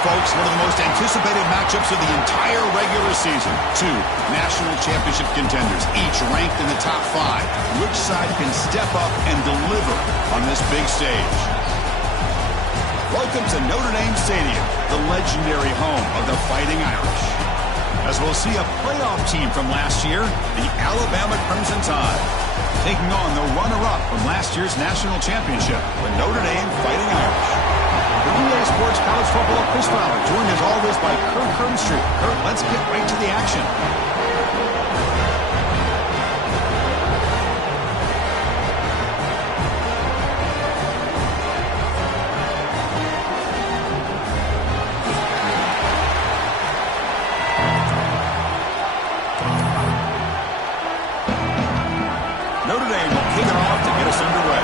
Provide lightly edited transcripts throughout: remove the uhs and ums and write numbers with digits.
Folks, one of the most anticipated matchups of the entire regular season. Two national championship contenders, each ranked in the top 5. Which side can step up and deliver on this big stage? Welcome to Notre Dame Stadium, the legendary home of the Fighting Irish. As we'll see a playoff team from last year, the Alabama Crimson Tide, taking on the runner-up from last year's national championship, the Notre Dame Fighting Irish. The EA Sports College Football Chris Fowler, joined as always by Kurt Kernstreet. Kurt, let's get right to the action. Notre Dame will kick it off to get us underway.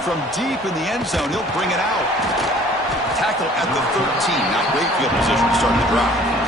From deep in the end zone, he'll bring it out. Tackle at the 13. Not great field position starting the drive.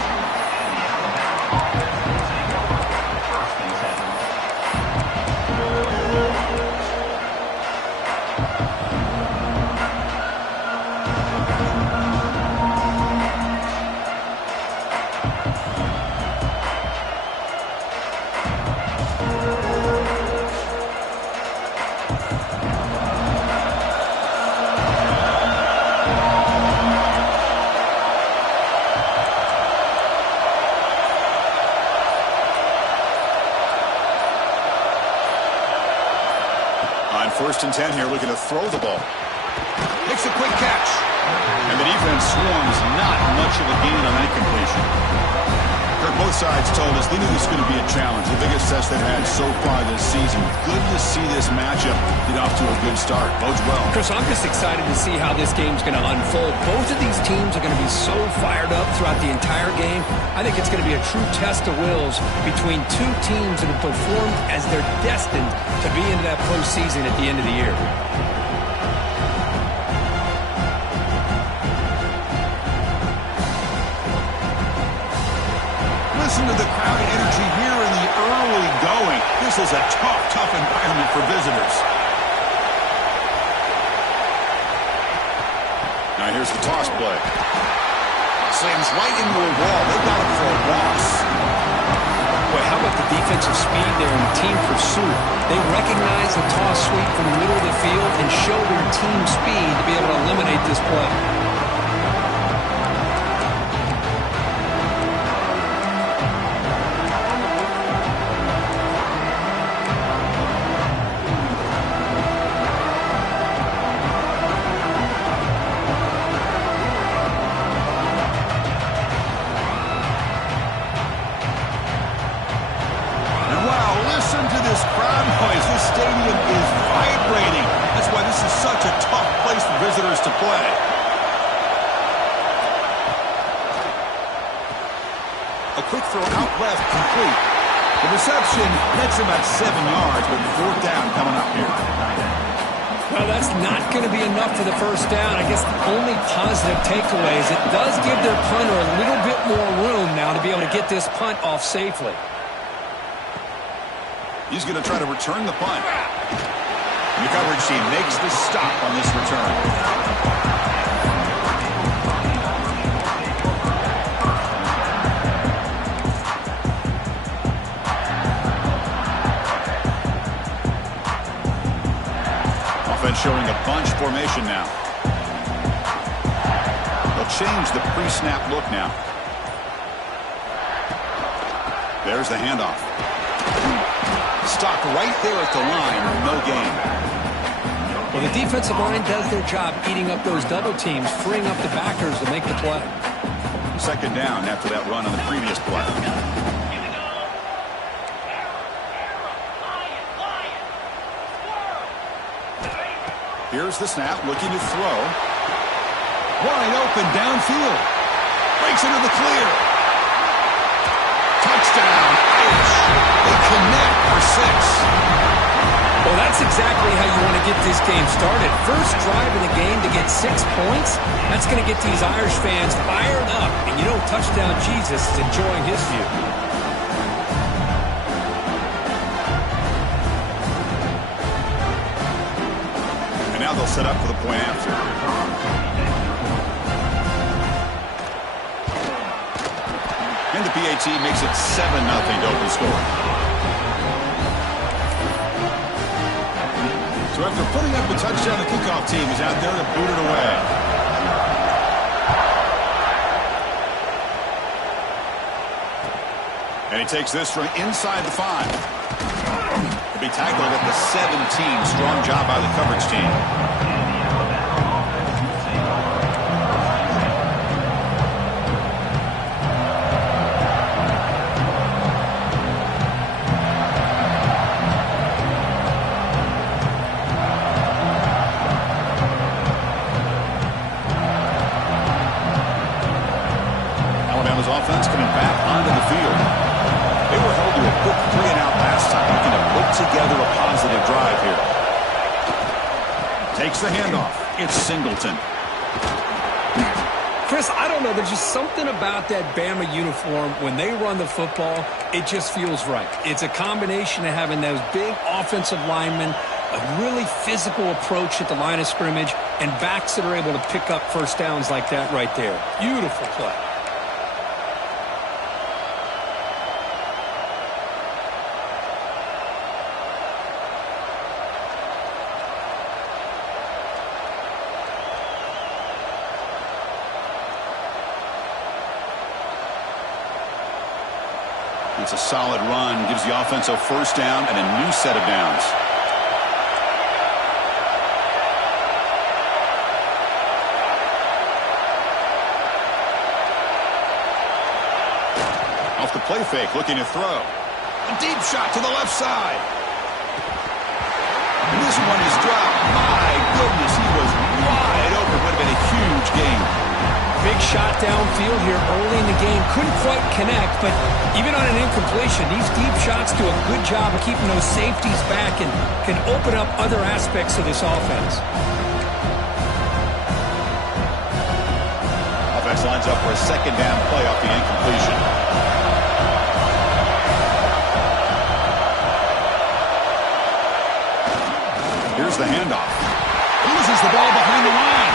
First and 10 here, looking to throw the ball. Makes a quick catch. And the defense swarms, not much of a gain on that completion. Kirk, both sides told us they knew this was going to be a challenge, the biggest test they've had so far this season. Good to see this matchup get off to a good start. Bodes well. Chris, I'm just excited to see how this game's going to unfold. Both of these teams are going to be so fired up throughout the entire game. I think it's going to be a true test of wills between two teams that have performed as they're destined to be into that postseason at the end of the year. Listen to the crowd energy here in the early going. This is a tough environment for visitors. Now here's the toss play. Slams right into a wall. They got him for a loss. Boy, how about the defensive speed there in team pursuit? They recognize the toss sweep from the middle of the field and show their team speed to be able to eliminate this play. Visitors to play. A quick throw out left, complete. The reception nets him at 7 yards, but 4th down coming up here. Well, that's not going to be enough for the first down. I guess the only positive takeaway is it does give their punter a little bit more room now to be able to get this punt off safely. He's going to try to return the punt. The coverage team makes the stop on this return. Offense showing a bunch formation now. They'll change the pre-snap look now. There's the handoff. Stopped right there at the line, no gain. Well, the defensive line does their job eating up those double teams, freeing up the backers to make the play. 2nd down after that run on the previous play. Here's the snap, looking to throw. Wide open downfield. Breaks into the clear. Touchdown, Irish. They connect for 6. Well, that's exactly how you want to get this game started. First drive of the game to get 6 points. That's going to get these Irish fans fired up. And you know, touchdown Jesus is enjoying his view. And now they'll set up for the point after. And the PAT makes it 7-0 to open score. So after putting up a touchdown, the kickoff team is out there to boot it away. And he takes this from inside the 5. He'll be tackled at the 17. Strong job by the coverage team. Offense coming back onto the field. They were held to a quick 3-and-out last time, looking to put together a positive drive here. Takes the handoff. It's Singleton. Chris, I don't know. There's just something about that Bama uniform. When they run the football, it just feels right. It's a combination of having those big offensive linemen, a really physical approach at the line of scrimmage, and backs that are able to pick up first downs like that right there. Beautiful play. It's a solid run, gives the offense a first down and a new set of downs. Off the play fake, looking to throw. A deep shot to the left side. And this one is dropped. My goodness, he was wide open. Would have been a huge gain. Big shot downfield here early in the game. Couldn't quite connect, but even on an incompletion, these deep shots do a good job of keeping those safeties back and can open up other aspects of this offense. Offense lines up for a second down play off the incompletion. Here's the handoff. Loses the ball behind the line.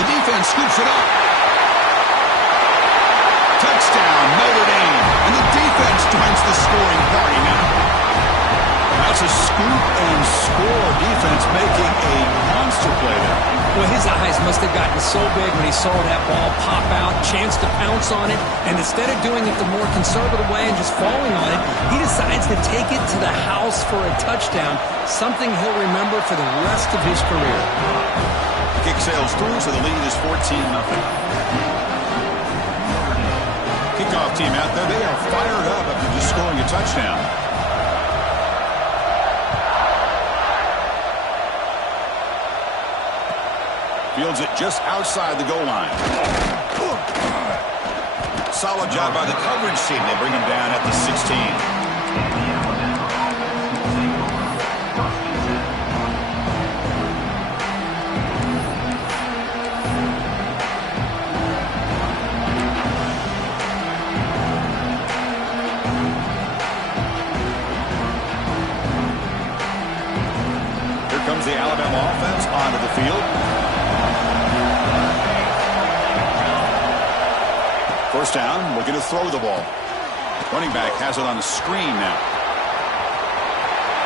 The defense scoops it up. Touchdown, Notre Dame. And the defense joins the scoring party now. That's a scoop and score. Defense making a monster play there. Well, his eyes must have gotten so big when he saw that ball pop out, chance to pounce on it, and instead of doing it the more conservative way and just falling on it, he decides to take it to the house for a touchdown, something he'll remember for the rest of his career. The kick sails through, so the lead is 14-0. Kickoff team out there, they are fired up after just scoring a touchdown. Fields it just outside the goal line. Solid job by the coverage team. They bring him down at the 16. Here comes the Alabama offense onto the field. First down, looking to throw the ball. Running back has it on the screen now.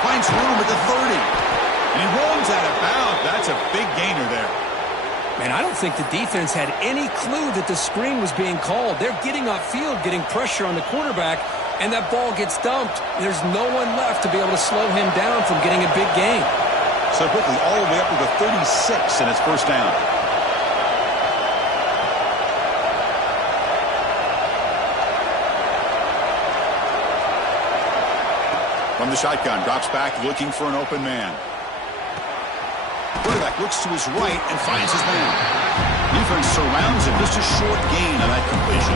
Finds room at the 30. And he rolls out of bounds. That's a big gainer there. Man, I don't think the defense had any clue that the screen was being called. They're getting upfield, getting pressure on the quarterback, and that ball gets dumped. There's no one left to be able to slow him down from getting a big gain. So quickly, all the way up to the 36, and it's first down. From the shotgun, drops back, looking for an open man. Quarterback looks to his right and finds his man. Defense surrounds him. Just a short gain on that completion.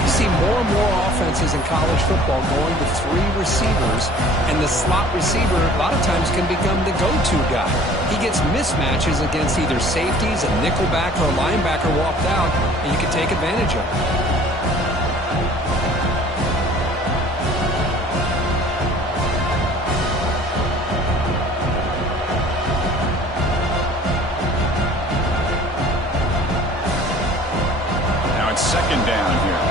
You see more and more offenses in college football going to 3 receivers, and the slot receiver a lot of times can become the go-to guy. He gets mismatches against either safeties, a nickelback, or a linebacker walked out, and you can take advantage of it. Second down here.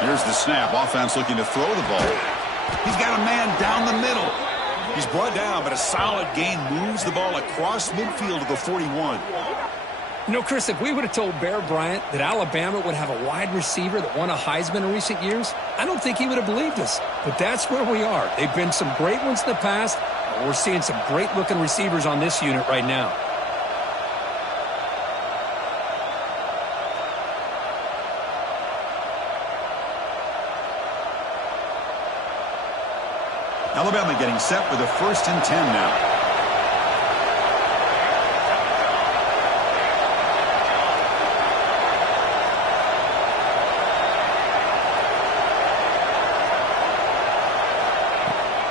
Here's the snap. Offense looking to throw the ball. He's got a man down the middle. He's brought down, but a solid gain moves the ball across midfield to the 41. You know, Chris, if we would have told Bear Bryant that Alabama would have a wide receiver that won a Heisman in recent years, I don't think he would have believed us. But that's where we are. They've been some great ones in the past, and we're seeing some great-looking receivers on this unit right now. Alabama getting set for the 1st and 10 now.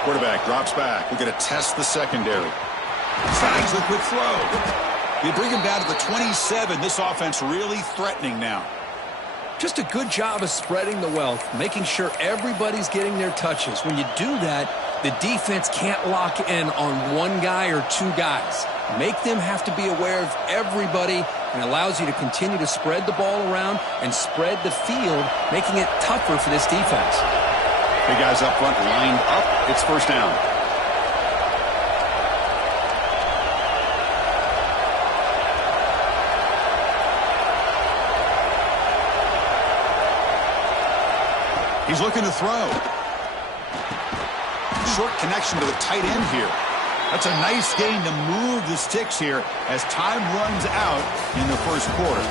Quarterback drops back. We're going to test the secondary. Signs the quick throw. They bring him down to the 27. This offense really threatening now. Just a good job of spreading the wealth, making sure everybody's getting their touches. When you do that, the defense can't lock in on one guy or 2 guys. Make them have to be aware of everybody, and allows you to continue to spread the ball around and spread the field, making it tougher for this defense. Big guys up front lined up. It's first down. He's looking to throw. short connection to the tight end here. That's a nice gain to move the sticks here as time runs out in the first quarter.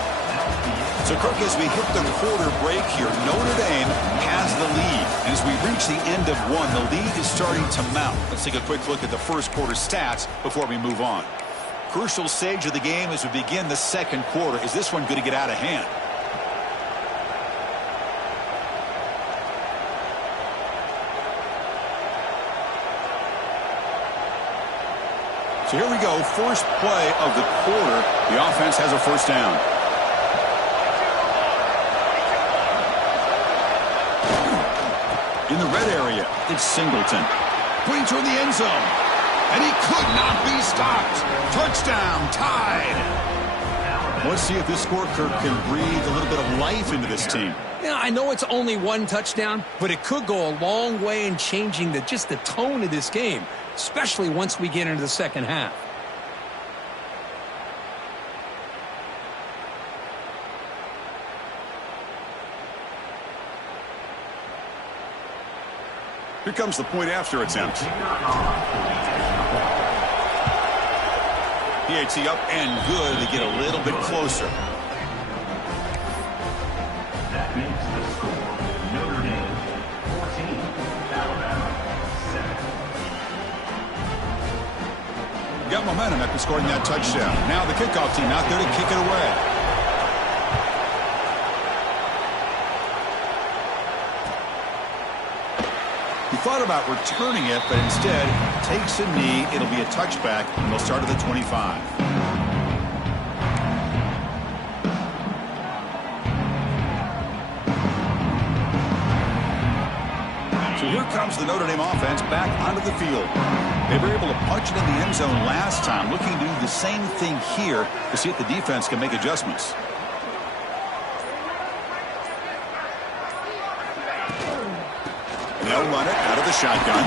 So, Kirk, as we hit the quarter break here, Notre Dame has the lead. And as we reach the end of one, the lead is starting to mount. Let's take a quick look at the first quarter stats before we move on. Crucial stage of the game as we begin the second quarter. Is this one going to get out of hand? So here we go, first play of the quarter. The offense has a first down. In the red area, it's Singleton. Putting toward the end zone. And he could not be stopped. Touchdown, tied. Let's see if this score, Kirk, can breathe a little bit of life into this team. Yeah, I know it's only one touchdown, but it could go a long way in changing just the tone of this game, especially once we get into the second half. Here comes the point after attempt. PAT up and good to get a little bit closer. That makes the score Notre Dame 14, Alabama 7. Got momentum after scoring that touchdown. Now the kickoff team out there to kick it away. He thought about returning it, but instead takes a knee. It'll be a touchback, and they'll start at the 25. So here comes the Notre Dame offense back onto the field. They were able to punch it in the end zone last time, looking to do the same thing here to see if the defense can make adjustments. They'll run it out of the shotgun.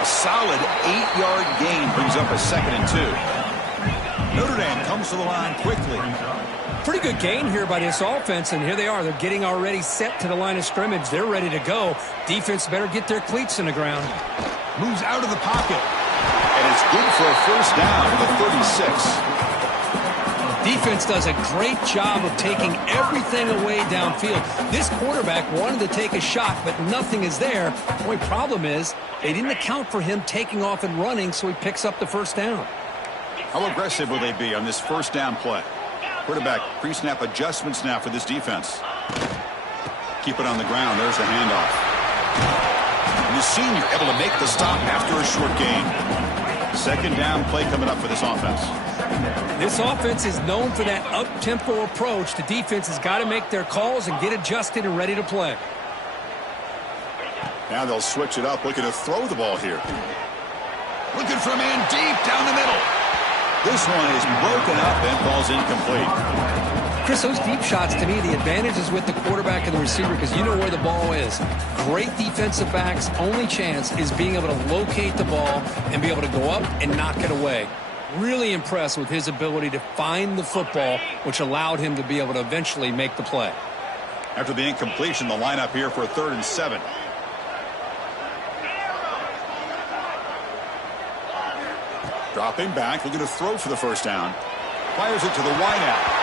A solid 8-yard gain brings up a 2nd and 2. Notre Dame comes to the line quickly. Pretty good gain here by this offense, and here they are. They're getting already set to the line of scrimmage. They're ready to go. Defense better get their cleats in the ground. Moves out of the pocket. And it's good for a first down to the 36. Defense does a great job of taking everything away downfield. This quarterback wanted to take a shot, but nothing is there. The only problem is they didn't account for him taking off and running, so he picks up the first down. How aggressive will they be on this first down play? Quarterback pre-snap adjustments now for this defense. Keep it on the ground. There's the handoff. And the senior able to make the stop after a short gain. Second down play coming up for this offense. This offense is known for that up-tempo approach. The defense has got to make their calls and get adjusted and ready to play. Now they'll switch it up, looking to throw the ball here. Looking for a man deep down the middle. This one is broken up and falls incomplete. Chris, those deep shots, to me, the advantage is with the quarterback and the receiver because you know where the ball is. Great defensive backs' only chance is being able to locate the ball and be able to go up and knock it away. Really impressed with his ability to find the football, which allowed him to be able to eventually make the play. After the incompletion, the lineup here for a 3rd and 7. Dropping back, looking to throw for the first down. Fires it to the wideout.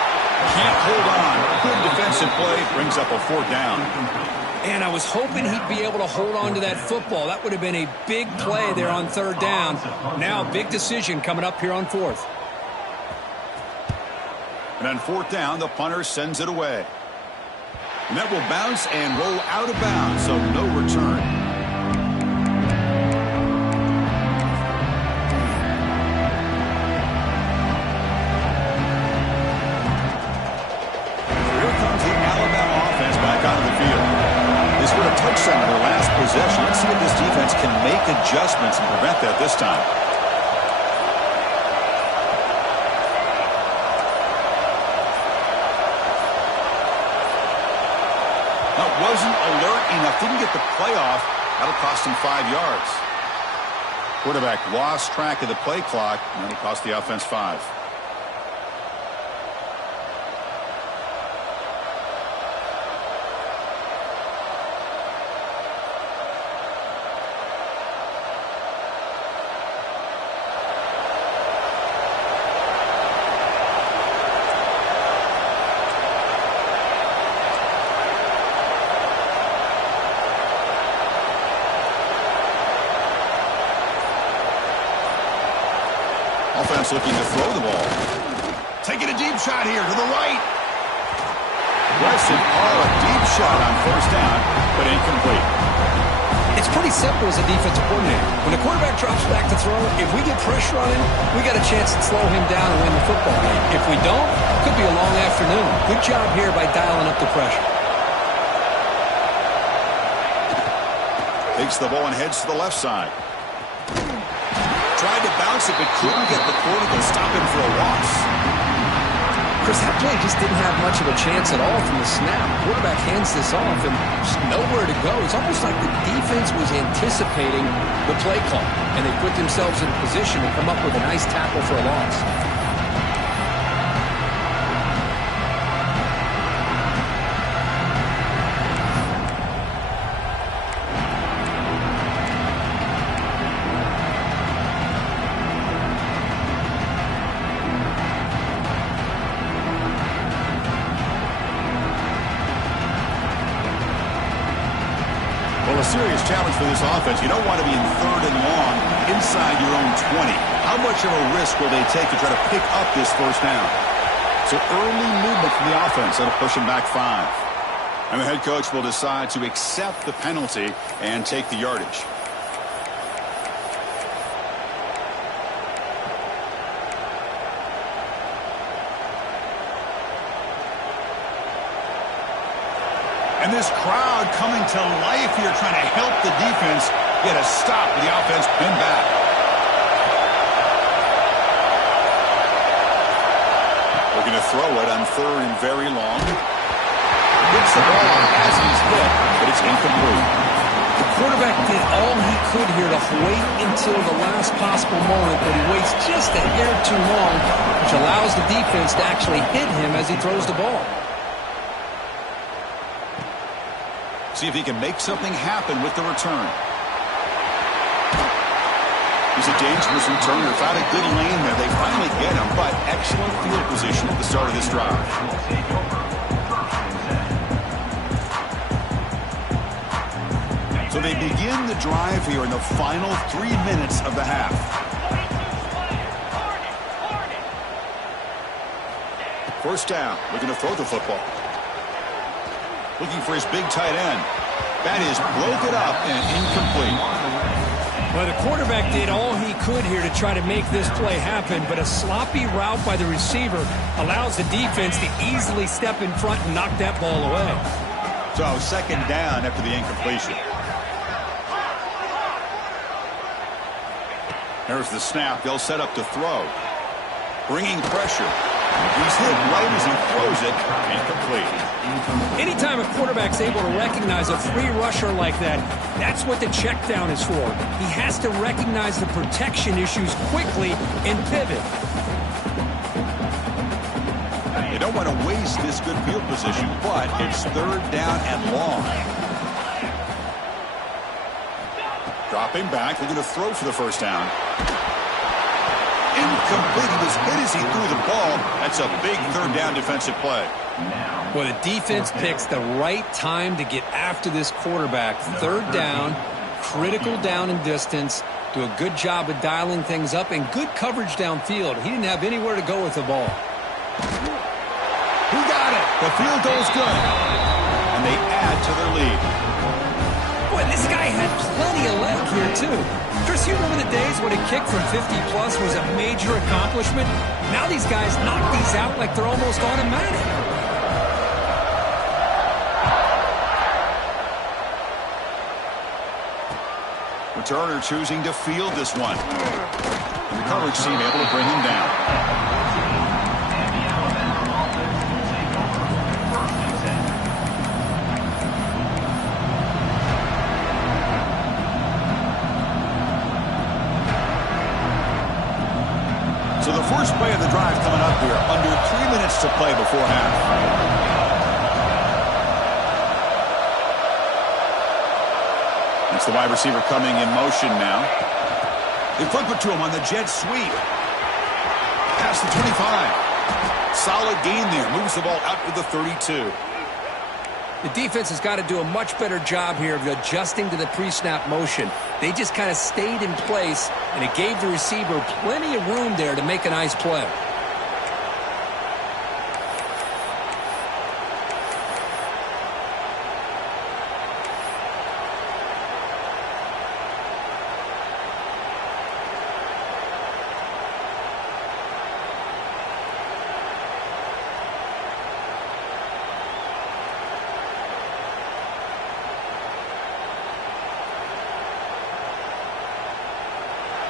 Can't hold on. Good defensive play. Brings up a 4th down. And I was hoping he'd be able to hold on to that football. That would have been a big play there on 3rd down. Now, big decision coming up here on 4th. And on 4th down, the punter sends it away. And that will bounce and roll out of bounds, so no return. A touchdown in their last possession. Let's see if this defense can make adjustments and prevent that this time. That wasn't alert enough. Didn't get the play off. That'll cost him 5 yards. Quarterback lost track of the play clock, and that'll cost the offense 5. offense looking to throw the ball. Taking a deep shot here to the right. Aggressive, a deep shot on first down, but incomplete. It's pretty simple as a defensive coordinator. When the quarterback drops back to throw, if we get pressure on him, we got a chance to slow him down and win the football game. If we don't, it could be a long afternoon. Good job here by dialing up the pressure. Takes the ball and heads to the left side. Tried to bounce it, but couldn't get the quarter to stop him for a loss. Chris, that play just didn't have much of a chance at all from the snap. Quarterback hands this off and just nowhere to go. It's almost like the defense was anticipating the play call, and they put themselves in a position to come up with a nice tackle for a loss. A serious challenge for this offense. You don't want to be in 3rd and long inside your own 20. How much of a risk will they take to try to pick up this first down? So early movement from the offense that'll push them back 5. And the head coach will decide to accept the penalty and take the yardage. And this crowd coming to life here, trying to help the defense get a stop with the offense pinned back. Looking to throw it on 3rd and very long. Gets the ball as he's hit, but it's incomplete. The quarterback did all he could here to wait until the last possible moment, but he waits just a hair too long, which allows the defense to actually hit him as he throws the ball. See if he can make something happen with the return. He's a dangerous returner. Found a good lane there. They finally get him, but excellent field position at the start of this drive. So they begin the drive here in the final 3 minutes of the half. First down. Looking to throw the football. Looking for his big tight end. That is broken up and incomplete. Well, the quarterback did all he could here to try to make this play happen, but a sloppy route by the receiver allows the defense to easily step in front and knock that ball away. So second down after the incompletion. There's the snap. They'll set up to throw. Bringing pressure. He's hit right as he throws it. Incomplete. Anytime a quarterback's able to recognize a free rusher like that, that's what the check down is for. He has to recognize the protection issues quickly and pivot. They don't want to waste this good field position, but it's 3rd down and long. Dropping back, looking to throw for the first down. Incomplete. He was hit as he threw the ball. That's a big 3rd down defensive play. Well, the defense picks the right time to get after this quarterback. 3rd down, critical down and distance. Do a good job of dialing things up and good coverage downfield. He didn't have anywhere to go with the ball. Who got it? The field goal's good. And they add to their lead. Boy, this guy had plenty of leg here, too. Chris, you remember the days when a kick from 50-plus was a major accomplishment? Now these guys knock these out like they're almost automatic. Returner choosing to field this one. And the coverage team able to bring him down. So the first play of the drive coming up here. Under 3 minutes to play before half. It's the wide receiver coming in motion now. They flip it to him on the jet sweep. Past the 25. Solid gain there. Moves the ball out to the 32. The defense has got to do a much better job here of adjusting to the pre-snap motion. They just kind of stayed in place, and it gave the receiver plenty of room there to make a nice play.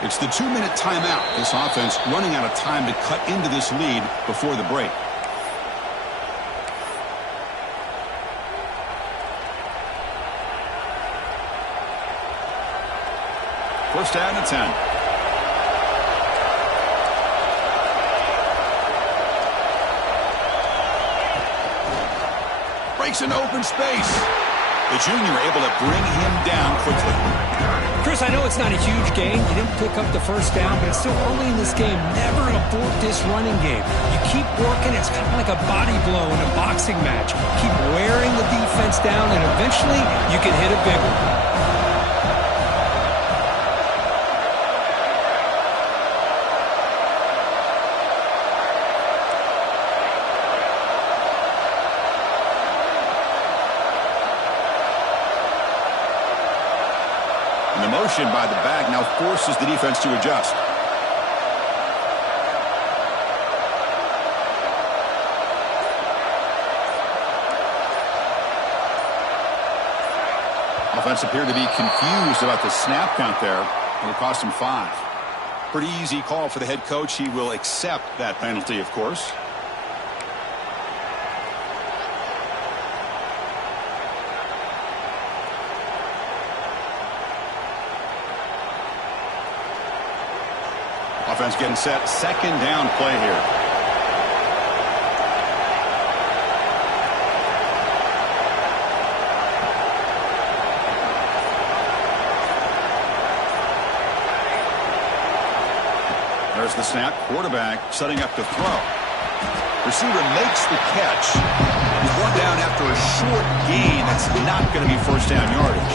It's the 2-minute timeout. This offense running out of time to cut into this lead before the break. First down and 10. Breaks into open space. The junior able to bring him down quickly. Chris, I know it's not a huge gain. You didn't pick up the first down, but it's still early in this game. Never abort this running game. You keep working. It's kind of like a body blow in a boxing match. Keep wearing the defense down, and eventually you can hit a big one. The motion by the back now forces the defense to adjust. Offense appeared to be confused about the snap count there. It'll cost him 5. Pretty easy call for the head coach. He will accept that penalty, of course. Offense getting set. Second down play here. There's the snap. Quarterback setting up to throw. Receiver makes the catch. He's brought down after a short gain. That's not going to be first down yardage.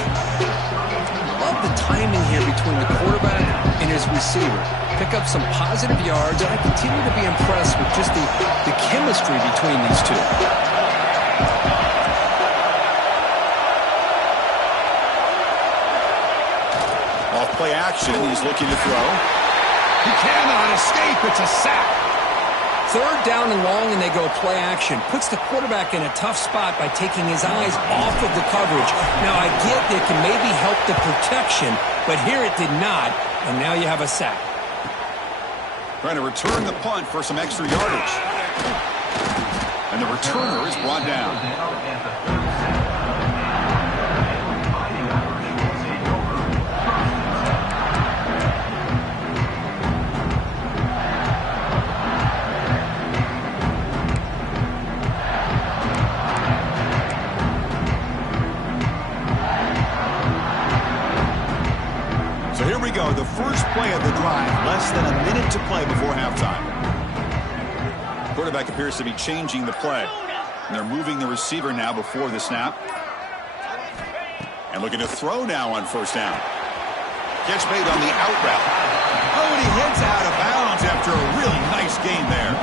Love the timing here between the quarterback and his receiver. Pick up some positive yards, and I continue to be impressed with just the chemistry between these two. Off play action, he's looking to throw. He cannot escape. It's a sack. Third down and long, and they go play action. Puts the quarterback in a tough spot by taking his eyes off of the coverage. Now, I get that it can maybe help the protection, but here it did not, and now you have a sack. Trying to return the punt for some extra yardage. And the returner is brought down. So here we go, the first play of the drive, less than a minute to play before halftime. Quarterback appears to be changing the play. And they're moving the receiver now before the snap. And looking to throw now on first down. Catch made on the out route. Oh, and he heads out of bounds after a really nice gain there.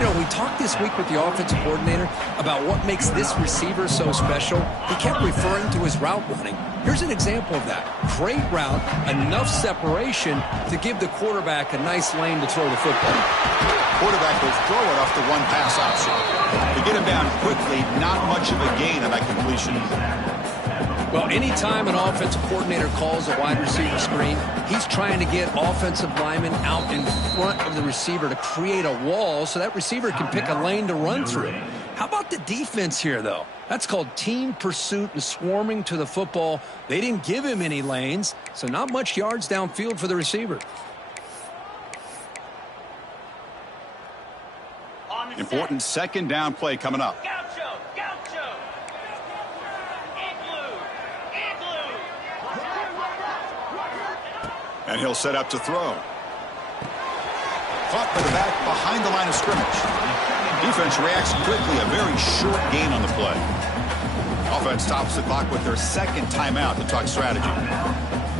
You know, we talked this week with the offensive coordinator about what makes this receiver so special. He kept referring to his route running. Here's an example of that. Great route, enough separation to give the quarterback a nice lane to throw the football. Quarterback will throw it off the one pass option. To get him down quickly, not much of a gain on that completion. Well, anytime an offensive coordinator calls a wide receiver screen, he's trying to get offensive linemen out in front of the receiver to create a wall so that receiver can pick a lane to run through. How about the defense here, though? That's called team pursuit and swarming to the football. They didn't give him any lanes, so not much yards downfield for the receiver. Important second down play coming up. And he'll set up to throw. Caught by the back behind the line of scrimmage. Defense reacts quickly. A very short gain on the play. Offense stops the clock with their second timeout to talk strategy.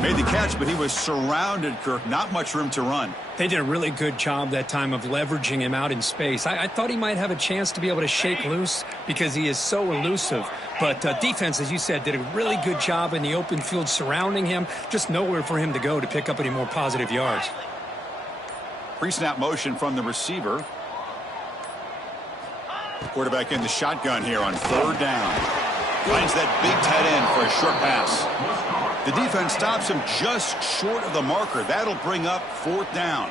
Made the catch, but he was surrounded, Kirk. Not much room to run. They did a really good job that time of leveraging him out in space. I thought he might have a chance to be able to shake loose because he is so elusive. But defense, as you said, did a really good job in the open field surrounding him. Just nowhere for him to go to pick up any more positive yards. Pre-snap motion from the receiver. Quarterback in the shotgun here on 3rd down. Finds that big tight end for a short pass. The defense stops him just short of the marker. That'll bring up 4th down.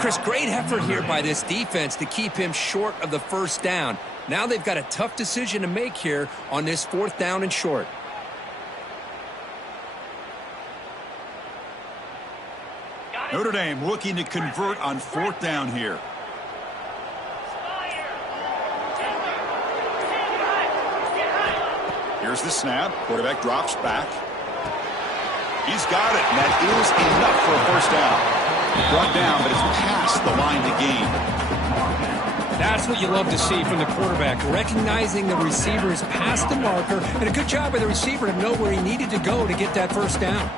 Chris, great effort here by this defense to keep him short of the 1st down. Now they've got a tough decision to make here on this 4th down and short. Notre Dame looking to convert on 4th down here. Here's the snap. Quarterback drops back. He's got it, and that is enough for a 1st down. Brought down, but it's past the line to gain. That's what you love to see from the quarterback, recognizing the receiver is past the marker, and a good job by the receiver to know where he needed to go to get that 1st down.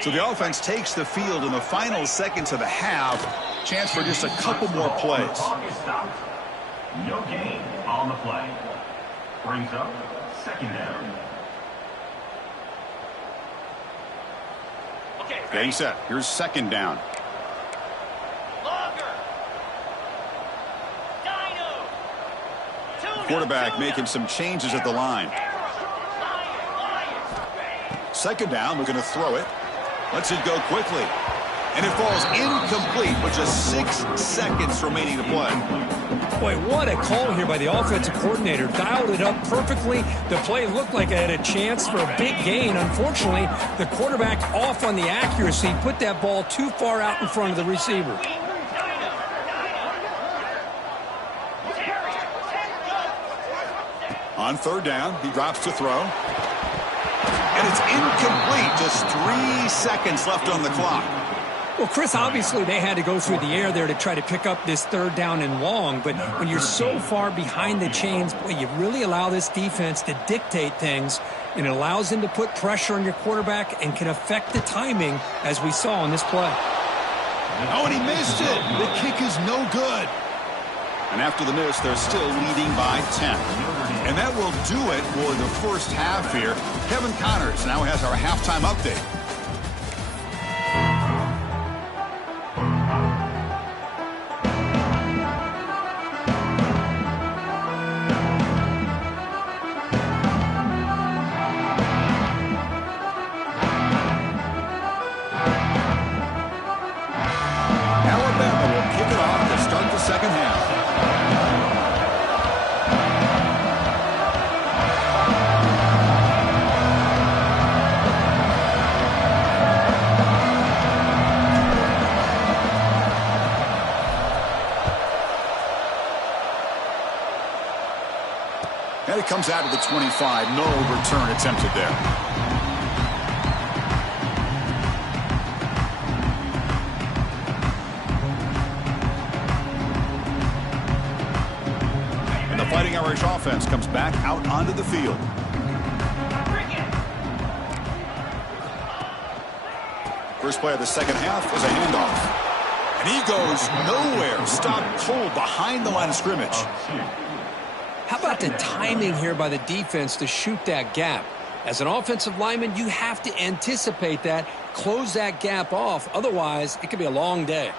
So the offense takes the field in the final seconds of the half. Chance for just a couple more plays. No gain on the play. Brings up 2nd down. Getting set. Here's 2nd down. Quarterback making some changes at the line. 2nd down. We're going to throw it. Lets it go quickly. And it falls incomplete with just 6 seconds remaining to play. Boy, what a call here by the offensive coordinator. Dialed it up perfectly. The play looked like it had a chance for a big gain. Unfortunately, the quarterback off on the accuracy, put that ball too far out in front of the receiver. On 3rd down, he drops to throw. And it's incomplete. Just 3 seconds left on the clock. Well, Chris, obviously they had to go through the air there to try to pick up this 3rd down and long, but when you're so far behind the chains, boy, you really allow this defense to dictate things, and it allows them to put pressure on your quarterback and can affect the timing, as we saw on this play. Oh, and he missed it. The kick is no good. And after the miss, they're still leading by 10. And that will do it for the 1st half here. Kevin Connors now has our halftime update. And it comes out of the 25. No return attempted there. And the Fighting Irish offense comes back out onto the field. First play of the 2nd half is a handoff. And he goes nowhere. Stopped cold behind the line of scrimmage. How about the timing here by the defense to shoot that gap? As an offensive lineman, you have to anticipate that, close that gap off. Otherwise, it could be a long day.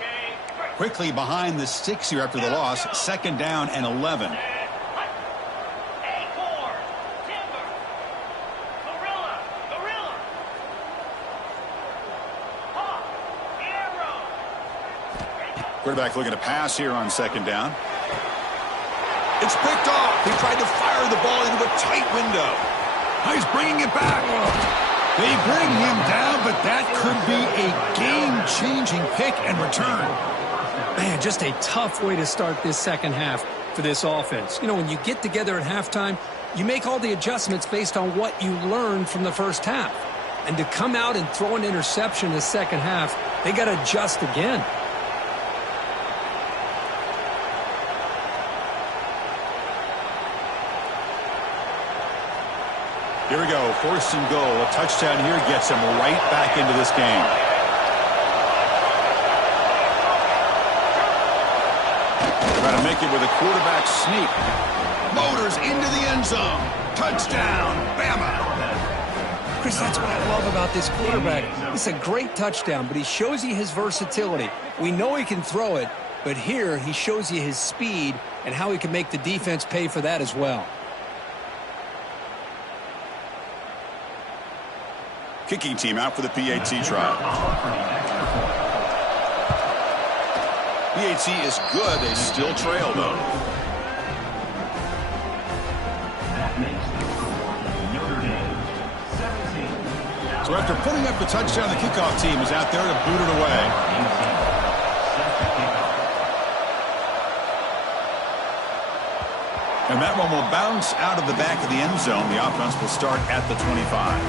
Quickly behind the 6 here after the loss. 2nd down and 11. Quarterback looking to pass here on 2nd down. It's picked off. He tried to fire the ball into a tight window. He's bringing it back. They bring him down, but that could be a game-changing pick and return. Man, just a tough way to start this 2nd half for this offense. You know, when you get together at halftime, you make all the adjustments based on what you learned from the 1st half. And to come out and throw an interception in the 2nd half, they got to adjust again. Here we go, 1st and goal. A touchdown here gets him right back into this game. Trying to make it with a quarterback sneak. Motors into the end zone. Touchdown, Bama. Chris, that's what I love about this quarterback. It's a great touchdown, but he shows you his versatility. We know he can throw it, but here he shows you his speed and how he can make the defense pay for that as well. Kicking team out for the PAT try. PAT is good. They still trail, though. That makes the score Notre Dame 17. So after putting up the touchdown, the kickoff team is out there to boot it away. And that one will bounce out of the back of the end zone. The offense will start at the 25.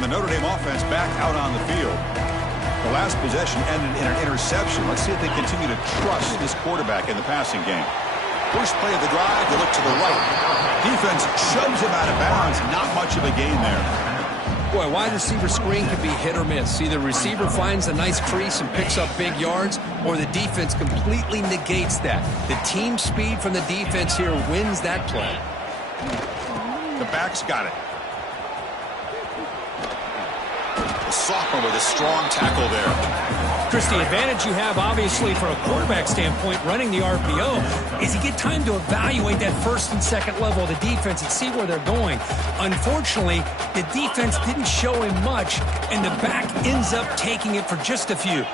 And the Notre Dame offense back out on the field. The last possession ended in an interception. Let's see if they continue to trust this quarterback in the passing game. First play of the drive, they look to the right. Defense shoves him out of bounds. Not much of a gain there. Boy, wide receiver screen can be hit or miss. Either receiver finds a nice crease and picks up big yards, or the defense completely negates that. The team speed from the defense here wins that play. The back's got it. The sophomore with a strong tackle there. Chris, the advantage you have, obviously, from a quarterback standpoint, running the RPO, is you get time to evaluate that 1st and 2nd level of the defense and see where they're going. Unfortunately, the defense didn't show him much, and the back ends up taking it for just a few.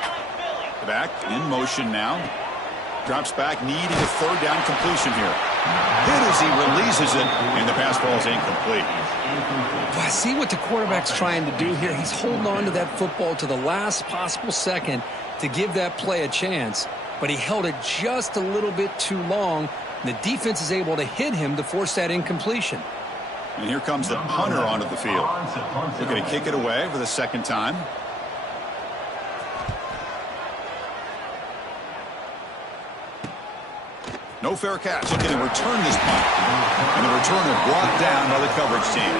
The back in motion now. Drops back, needing a 3rd down completion here. Hit as he releases it, and the pass falls incomplete. Well, I see what the quarterback's trying to do here. He's holding on to that football to the last possible second to give that play a chance, but he held it just a little bit too long. And the defense is able to hit him to force that incompletion. And here comes the punter onto the field. Looking to kick it away for the 2nd time. No fair catch. Looking to return this punt. And the returner brought down by the coverage team.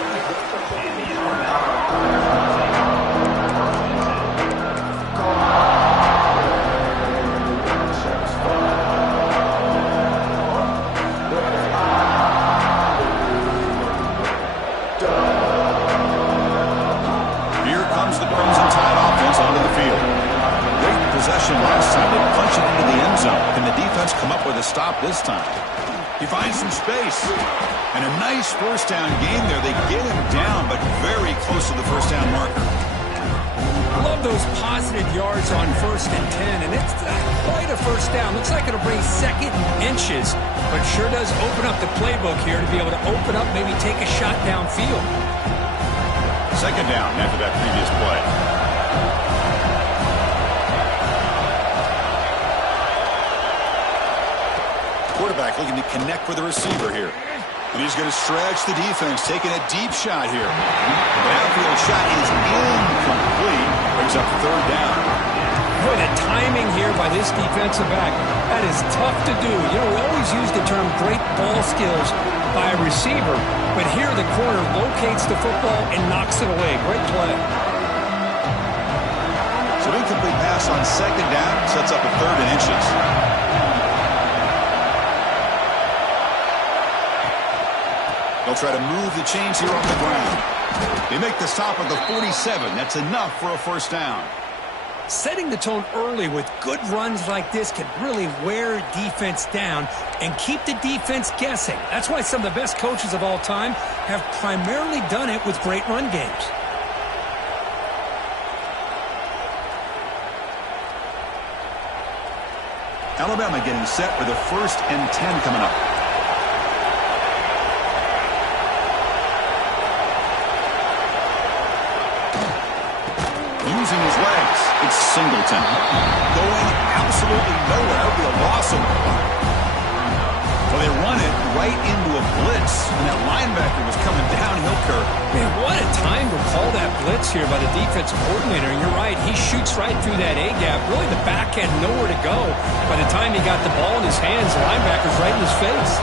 Here comes the Crimson Tide offense onto the field. Great possession last time. They punch it into the end zone. Can the defense come up with a stop this time? He finds some space. And a nice 1st down gain there. They get him down, but very close to the 1st down marker. Love those positive yards on 1st and 10, and it's quite a 1st down. Looks like it'll bring 2nd inches, but sure does open up the playbook here to be able to open up, maybe take a shot downfield. 2nd down after that previous play. Quarterback looking to connect with the receiver here. And he's going to stretch the defense, taking a deep shot here. The outfield shot is incomplete. Brings up 3rd down. Boy, the timing here by this defensive back, that is tough to do. You know, we always use the term great ball skills by a receiver, but here the corner locates the football and knocks it away. Great play. So incomplete pass on 2nd down sets up a 3rd and inches. They'll try to move the chains here on the ground. They make the stop at the 47. That's enough for a 1st down. Setting the tone early with good runs like this can really wear defense down and keep the defense guessing. That's why some of the best coaches of all time have primarily done it with great run games. Alabama getting set for the 1st and 10 coming up. Using his legs, it's Singleton. Going absolutely nowhere. That would be a loss of the ball. Well, they run it right into a blitz, and that linebacker was coming down milker. Man, what a time to call that blitz here by the defensive coordinator. And you're right, he shoots right through that A-gap. Really, the back had nowhere to go. By the time he got the ball in his hands, the linebacker's right in his face.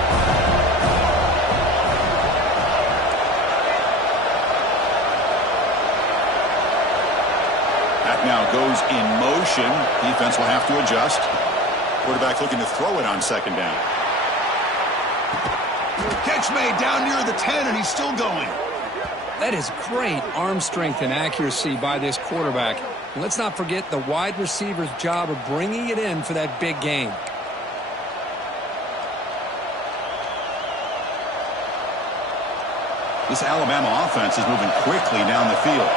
That now goes in motion. Defense will have to adjust. Quarterback looking to throw it on second down. Catch made down near the 10, and he's still going. That is great arm strength and accuracy by this quarterback. And let's not forget the wide receiver's job of bringing it in for that big game. This Alabama offense is moving quickly down the field.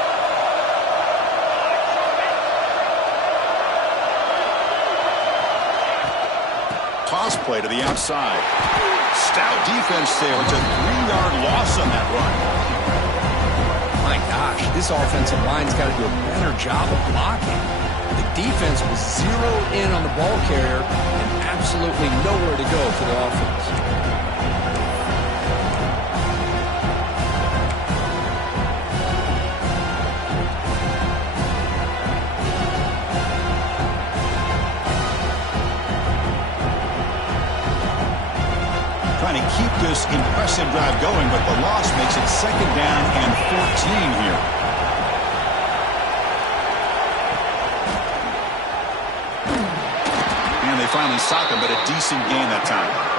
Toss play to the outside. Stout defense there. It's a 3-yard loss on that run. My gosh, this offensive line's got to do a better job of blocking. The defense was zeroed in on the ball carrier and absolutely nowhere to go for the offense. Trying to keep this impressive drive going, but the loss makes it second down and 14 here. And they finally stop him, but a decent gain that time.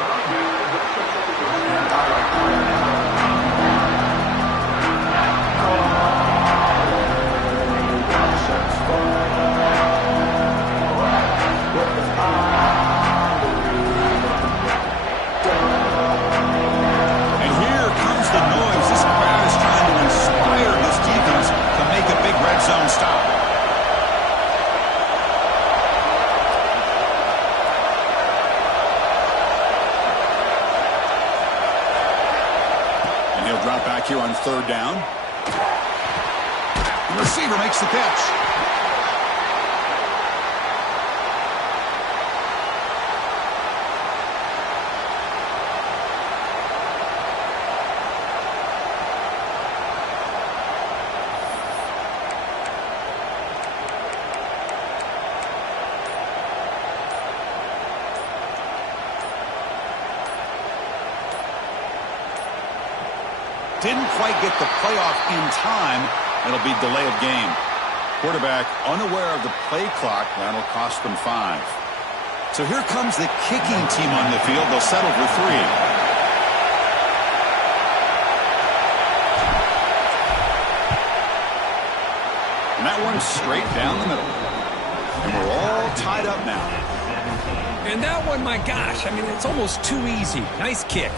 Zone stop. And he'll drop back here on third down. The receiver makes the catch. Didn't quite get the playoff in time. It'll be delay of game. Quarterback unaware of the play clock. That'll cost them 5. So here comes the kicking team on the field. They'll settle for 3. And that one's straight down the middle. And we're all tied up now. And that one, my gosh, I mean, it's almost too easy. Nice kick.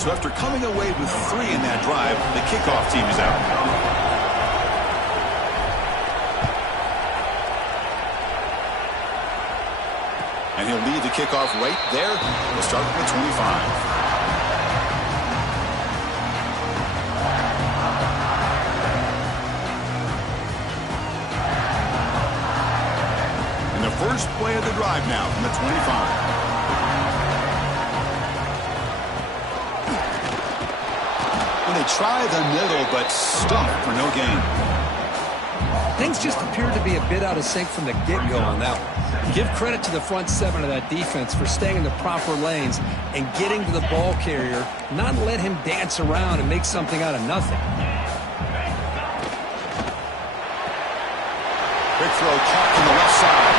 So after coming away with 3 in that drive, the kickoff team is out. And he'll lead the kickoff right there. We'll start from the 25. And the first play of the drive now from the 25. They try the middle, but stuffed for no gain. Things just appeared to be a bit out of sync from the get-go on that one. Give credit to the front 7 of that defense for staying in the proper lanes and getting to the ball carrier, not let him dance around and make something out of nothing. Quick throw caught to the left side.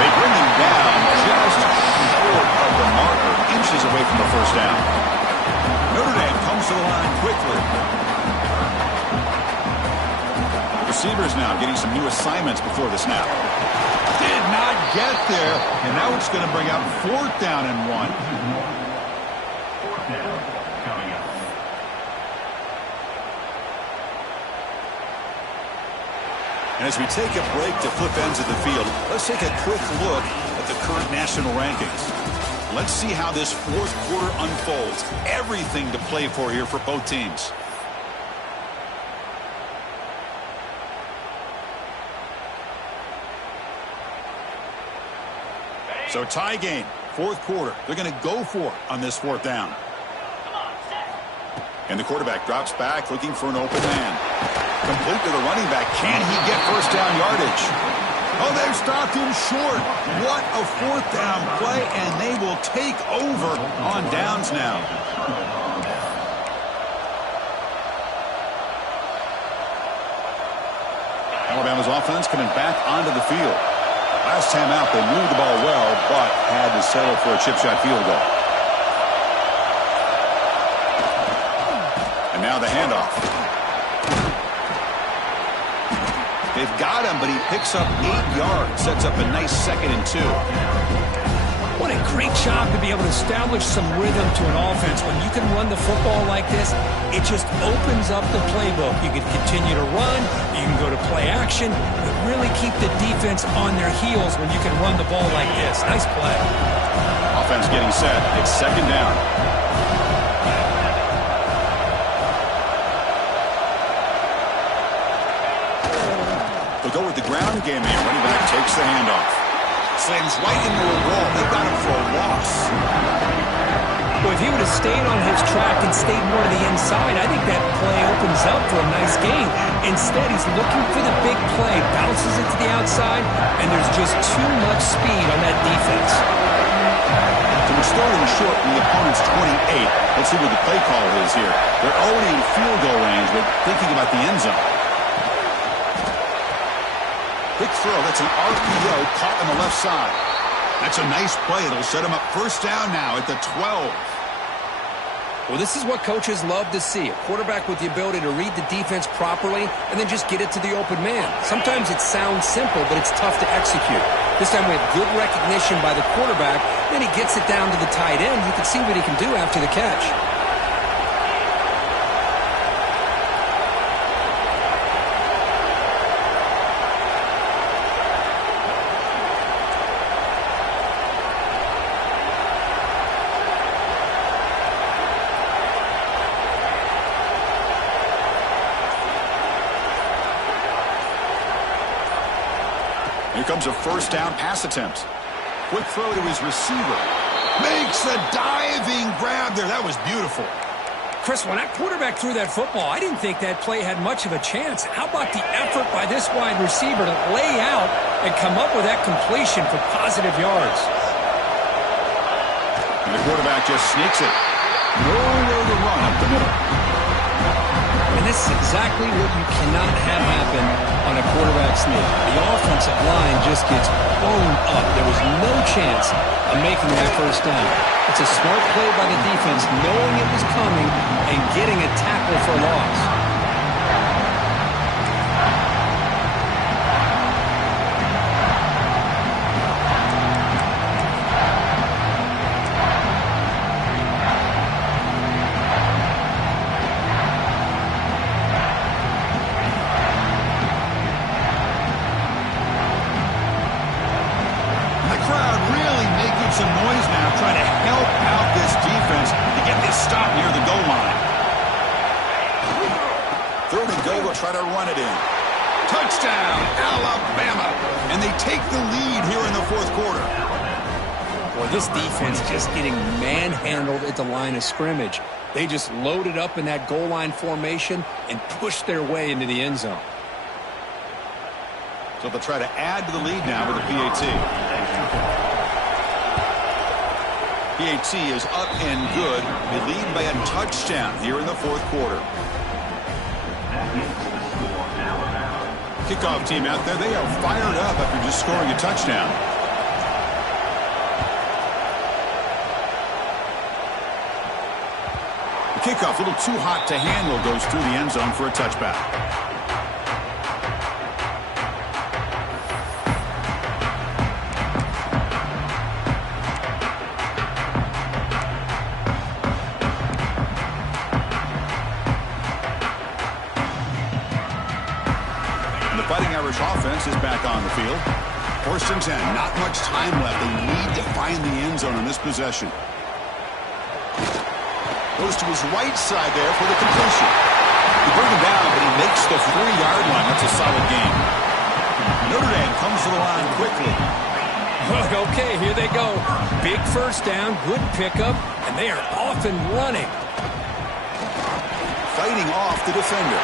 They bring him down just short of the marker, inches away from the first down. Notre Dame comes to the line quickly. Receivers now getting some new assignments before the snap. Did not get there, and now it's going to bring out 4th down and 1. 4th down coming up. And as we take a break to flip ends of the field, let's take a quick look at the current national rankings. Let's see how this 4th quarter unfolds. Everything to play for here for both teams. So tie game, fourth quarter. They're going to go for it on this fourth down. And the quarterback drops back looking for an open man. Complete to the running back. Can he get first down yardage? Oh, they've stopped him short. What a fourth down play, and they will take over on downs now. Alabama's offense coming back onto the field. Last time out, they moved the ball well, but had to settle for a chip shot field goal. And now the handoff. They've got him, but he picks up 8 yards. Sets up a nice 2nd and 2. What a great job to be able to establish some rhythm to an offense. When you can run the football like this, it just opens up the playbook. You can continue to run, you can go to play action, but really keep the defense on their heels when you can run the ball like this. Nice play. Offense getting set. It's 2nd down. They'll go with the ground game here. Running back takes the handoff. Slams right into a wall. They got him for a loss. Well, if he would have stayed on his track and stayed more to the inside, I think that play opens up for a nice gain. Instead, he's looking for the big play, bounces it to the outside, and there's just too much speed on that defense. So we're starting short in the opponent's 28. Let's see what the play call is here. They're already in field goal range, but thinking about the end zone. Big throw. That's an RPO caught on the left side. That's a nice play. It'll set him up first down now at the 12. Well, this is what coaches love to see. A quarterback with the ability to read the defense properly and then just get it to the open man. Sometimes it sounds simple, but it's tough to execute. This time we have good recognition by the quarterback. Then he gets it down to the tight end. You can see what he can do after the catch. Here comes a first down pass attempt. Quick throw to his receiver. Makes a diving grab there. That was beautiful. Chris, when that quarterback threw that football, I didn't think that play had much of a chance. How about the effort by this wide receiver to lay out and come up with that completion for positive yards? And the quarterback just sneaks it. Nowhere to run up the middle. And this is exactly what you cannot have happen on a quarterback sneak. The offensive line just gets blown up. There was no chance of making that first down. It's a smart play by the defense, knowing it was coming and getting a tackle for a loss. Some noise now trying to help out this defense to get this stop near the goal line. 3rd and goal, they'll try to run it in. Touchdown, Alabama. And they take the lead here in the fourth quarter. Boy, this defense just getting manhandled at the line of scrimmage. They just loaded up in that goal line formation and pushed their way into the end zone. So they'll try to add to the lead now with a PAT. PAT is up and good. They lead by a touchdown here in the fourth quarter. Kickoff team out there, they are fired up after just scoring a touchdown. The kickoff, a little too hot to handle, goes through the end zone for a touchback. Fighting Irish offense is back on the field. 1st and 10. Not much time left. They need to find the end zone on this possession. Goes to his right side there for the completion. He brings him down, but he makes the 3-yard line. That's a solid game. Notre Dame comes to the line quickly. Okay, here they go. Big first down, good pickup, and they are off and running. Fighting off the defender.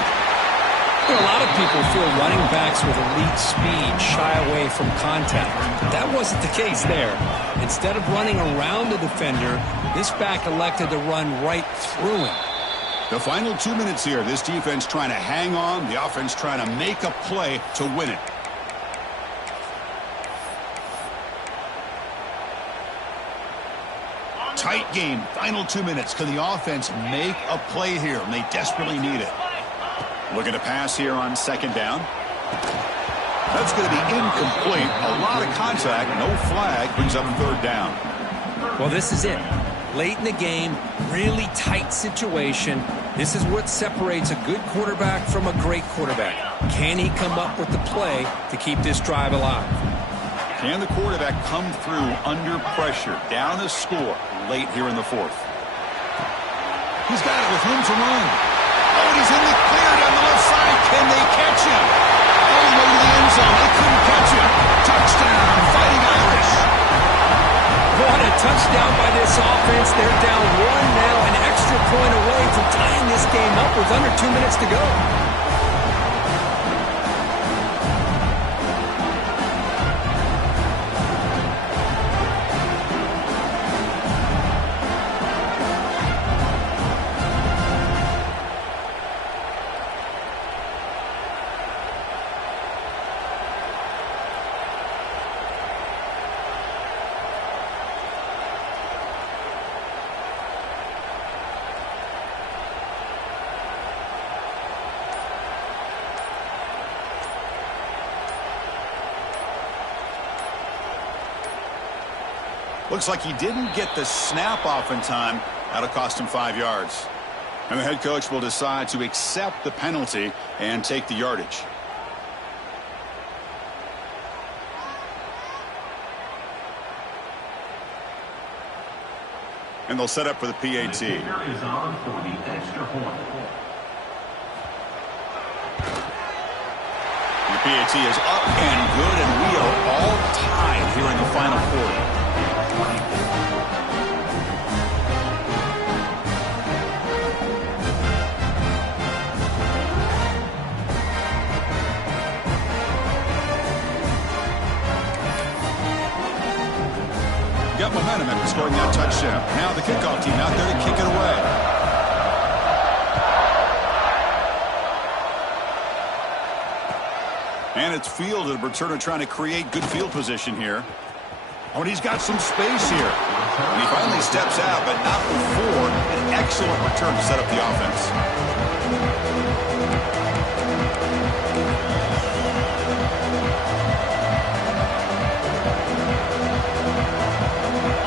A lot of people feel running backs with elite speed shy away from contact. That wasn't the case there. Instead of running around the defender, this back elected to run right through him. The final 2 minutes here. This defense trying to hang on. The offense trying to make a play to win it. Tight game. Final 2 minutes. Can the offense make a play here? And they desperately need it. Looking to pass here on second down. That's going to be incomplete. A lot of contact. No flag. Brings up third down. Well, this is it. Late in the game, really tight situation. This is what separates a good quarterback from a great quarterback. Can he come up with the play to keep this drive alive? Can the quarterback come through under pressure? Down a score late here in the fourth. He's got it with room to run. Oh, and he's in the clear down the left side. Can they catch him? All the way to the end zone. They couldn't catch him. Touchdown, Fighting Irish. What a touchdown by this offense. They're down one now, an extra point away from tying this game up with under 2 minutes to go. Looks like he didn't get the snap off in time. That'll cost him 5 yards. And the head coach will decide to accept the penalty and take the yardage. And they'll set up for the PAT. The kicker is on for the extra point. The PAT is up and good, and we are all tied here in the final quarter. Got momentum after scoring that touchdown. Now the kickoff team out there to kick it away. And it's fielded. Returner trying to create good field position here. Oh, and he's got some space here. And he finally steps out, but not before an excellent return to set up the offense.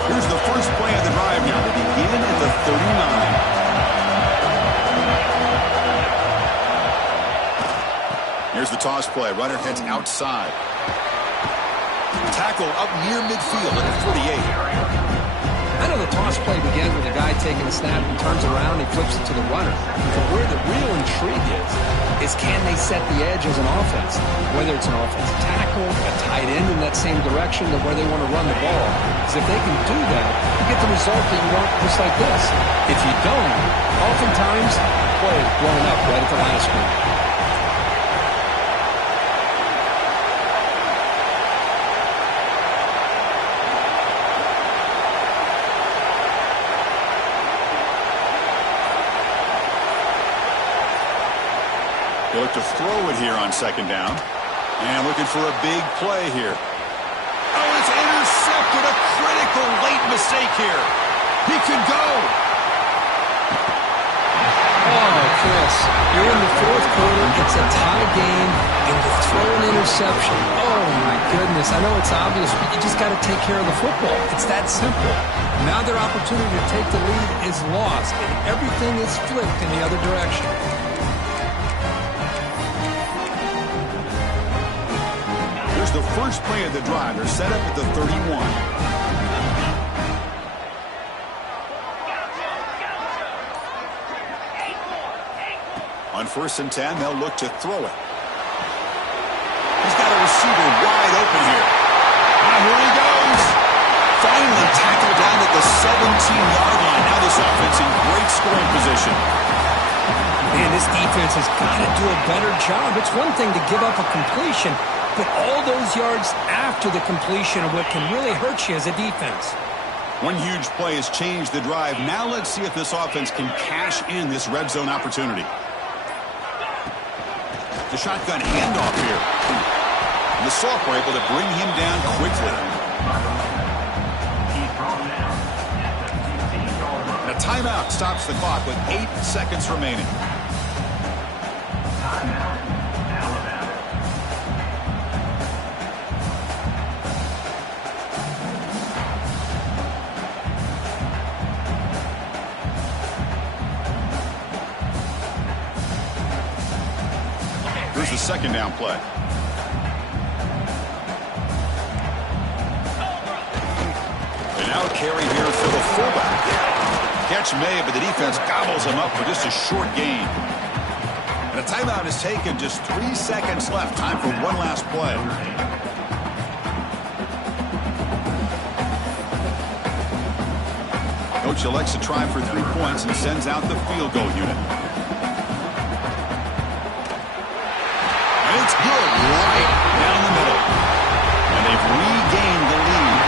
Here's the first play of the drive now. They begin at the 39. Here's the toss play. Runner heads outside. Tackle up near midfield at the 48. I know the toss play begins with a guy taking a snap and turns around and flips it to the runner. But where the real intrigue is can they set the edge as an offense? Whether it's an offensive tackle, a tight end in that same direction, to where they want to run the ball. Because if they can do that, you get the result that you want, just like this. If you don't, oftentimes, play is blown up right at the line of scrimmage. They look to throw it here on second down. And looking for a big play here. Oh, it's intercepted. A critical late mistake here. He could go. Oh, Chris, you're in the fourth quarter. It's a tie game, and you throw an interception. Oh, my goodness. I know it's obvious, but you just got to take care of the football. It's that simple. Now their opportunity to take the lead is lost, and everything is flipped in the other direction. Here's the first play of the drive. They're set up at the 31. On 1st and 10, they'll look to throw it. He's got a receiver wide open here. And here he goes. Finally tackled down at the 17-yard line. Now this offense in great scoring position. Man, this defense has got to do a better job. It's one thing to give up a completion, but all those yards after the completion are what can really hurt you as a defense. One huge play has changed the drive. Now let's see if this offense can cash in this red zone opportunity. The shotgun handoff here. And the Soft were able to bring him down quickly. And a timeout stops the clock with 8 seconds remaining. Here's the second down play. An out carry here for the fullback. Catch made, but the defense gobbles him up for just a short gain. And a timeout is taken. Just 3 seconds left. Time for one last play. Coach elects to try for 3 points and sends out the field goal unit. And it's good right down the middle. And they've regained the lead.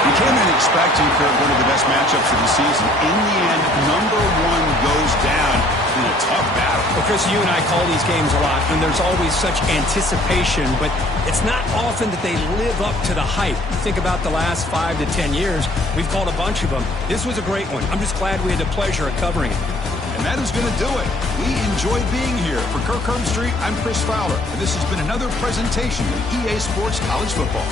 We came in expecting for one of the best matchups of the season. In the end, number 1 goes down in a tough battle. Well, Chris, you and I call these games a lot, and there's always such anticipation, but it's not often that they live up to the hype. You think about the last 5 to 10 years, we've called a bunch of them. This was a great one. I'm just glad we had the pleasure of covering it. And that is going to do it. We enjoyed being here. For Kirk Street, I'm Chris Fowler, and this has been another presentation of EA Sports College Football.